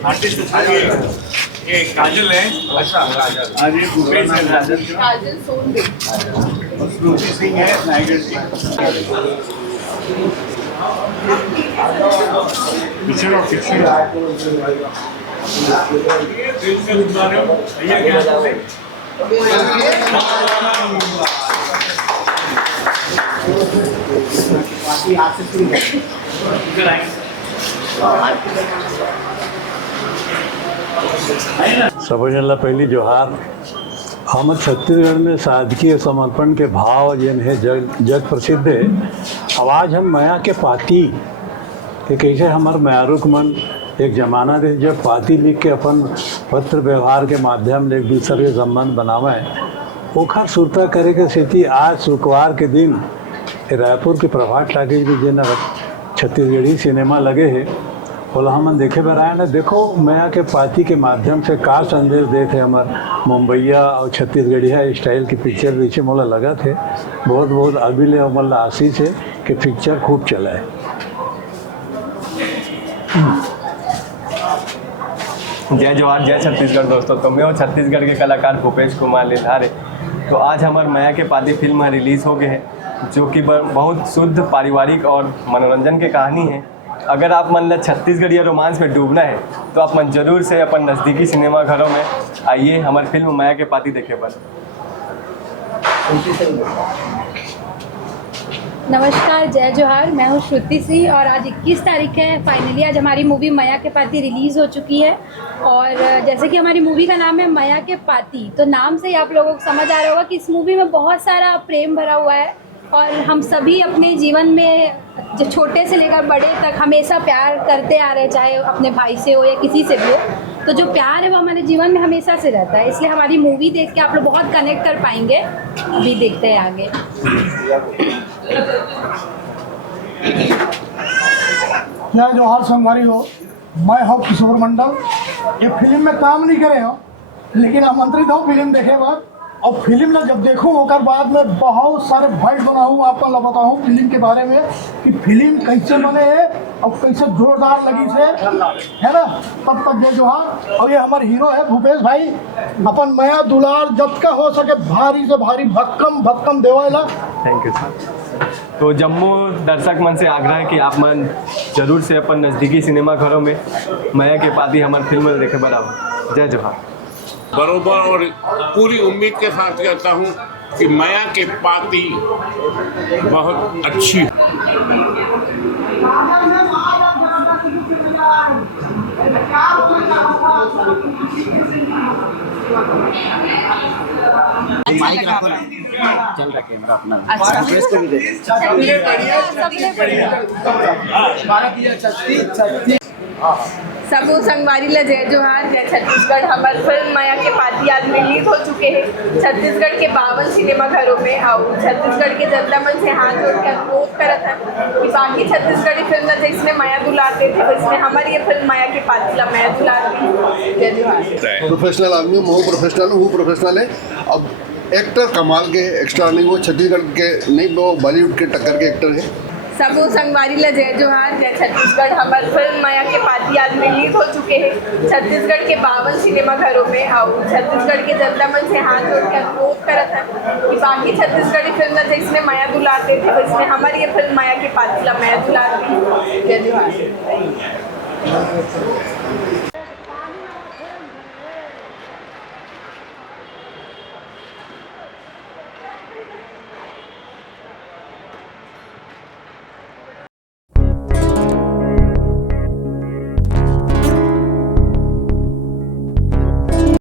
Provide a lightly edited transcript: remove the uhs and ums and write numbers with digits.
Artist ये काजल है। अच्छा काजल। आज ये भूपेश है। काजल सोनबे। श्रुति सिंह है। नाइगर सिंह। पिक्चर और फिक्शन। दिल से बुला रहे हो भैया क्या है? सबला पहली जोहार। हम छत्तीसगढ़ में सादगी और समर्पण के भाव जिन है जग प्रसिद्ध है। आवाज़ हम माया के पाती कि कैसे हमार म्यारुक मन एक जमाना रहे जब पाती लिख के अपन पत्र व्यवहार के माध्यम से एक दूसरे के संबंध बनावे ओखर सुरता करे के स्थिति आज शुक्रवार के दिन रायपुर के प्रभात टाकीज में जिन छत्तीसगढ़ी सिनेमा लगे है बोला हम देखे बराए ने देखो माया के पाती के माध्यम से का संदेश देते हमार मुंबईया और छत्तीसगढ़िया स्टाइल की पिक्चर पीछे मोला लगा थे बहुत बहुत अभिले और मतलब आशीष है कि पिक्चर खूब चला है। जय जवाहर जय छत्तीसगढ़ दोस्तों। तो मैं हूँ छत्तीसगढ़ के कलाकार भूपेश कुमार लेधारे। तो आज हमारे माया के पाती फिल्म रिलीज़ हो गए है जो कि बहुत शुद्ध पारिवारिक और मनोरंजन की कहानी है। अगर आप मतलब छत्तीसगढ़ या रोमांस में डूबना है तो आप मन जरूर से अपन नज़दीकी सिनेमा घरों में आइए हमारी फिल्म माया के पाती देखे पर। नमस्कार जय जोहार, मैं हूँ श्रुति सिंह और आज 21 तारीख है। फाइनली आज हमारी मूवी माया के पाती रिलीज़ हो चुकी है। और जैसे कि हमारी मूवी का नाम है माया के पाती, तो नाम से ही आप लोगों को समझ आ रहा होगा कि इस मूवी में बहुत सारा प्रेम भरा हुआ है और हम सभी अपने जीवन में जो छोटे से लेकर बड़े तक हमेशा प्यार करते आ रहे, चाहे अपने भाई से हो या किसी से भी हो। तो जो प्यार है वो हमारे जीवन में हमेशा से रहता है, इसलिए हमारी मूवी देख के आप लोग बहुत कनेक्ट कर पाएंगे। अभी देखते हैं आगे। जय जोहार संगवारी हो, मैं हूँ किशोर मंडल। ये फिल्म में काम नहीं करे हो लेकिन आमंत्रित हूँ फिल्म देखे बाद। और फिल्म ना जब देखूँ होकर बाद में बहुत सारे फाइट बनाऊँ आपको बताऊँ फिल्म के बारे में कि फिल्म कैसे बने है और कैसे जोरदार लगी से है ना। तब तक जय जोहार। और ये हमारे हीरो है भूपेश भाई, अपन माया दुलार जब का हो सके भारी से भारी भक्कम भक्कम देवाला। Thank you sir. तो जम्मू दर्शक मन से आग्रह है कि आप मन जरूर से अपन नज़दीकी सिनेमा घरों में माया के पाती हमारी फिल्म देखे बराबर। जय जोहार। बरोबर और पूरी उम्मीद के साथ कहता हूँ कि माया के पाती बहुत अच्छी। चल रहा कैमरा अपना। सबो संगवारी ला जय जोहार जय छत्तीसगढ़। हमारी फिल्म माया के पाती आज रिलीज हो चुके हैं छत्तीसगढ़ के 52 सिनेमा घरों में। और छत्तीसगढ़ के जनता मन से हाथ जोड़ के अनुरोध करत है कि बाकी छत्तीसगढ़ी फिल्म जिसमें माया दुलारते थे वैसे हमारी ये फिल्म माया के पाती ला माया दुलारती। जय जोहार। प्रोफेशनल आदमी हूँ, प्रोफेशनल है। अब एक्टर कमाल के एक्स्ट्रा नहीं, वो छत्तीसगढ़ के नहीं, वो बॉलीवुड के टक्कर के एक्टर है। सबो संगवारी ला जय जोहार जय छत्तीसगढ़। हमारी फिल्म माया के पाती आज रिलीज हो चुके हैं छत्तीसगढ़ के 52 सिनेमा घरों में। और छत्तीसगढ़ के जनता मन से हाथ जोड़ के अनुरोध करत है कि बाकी छत्तीसगढ़ी फिल्म जिसमें माया दुलारते थे वैसे हमारी ये फिल्म माया के पाती ला माया दुलारती। जय जोहार।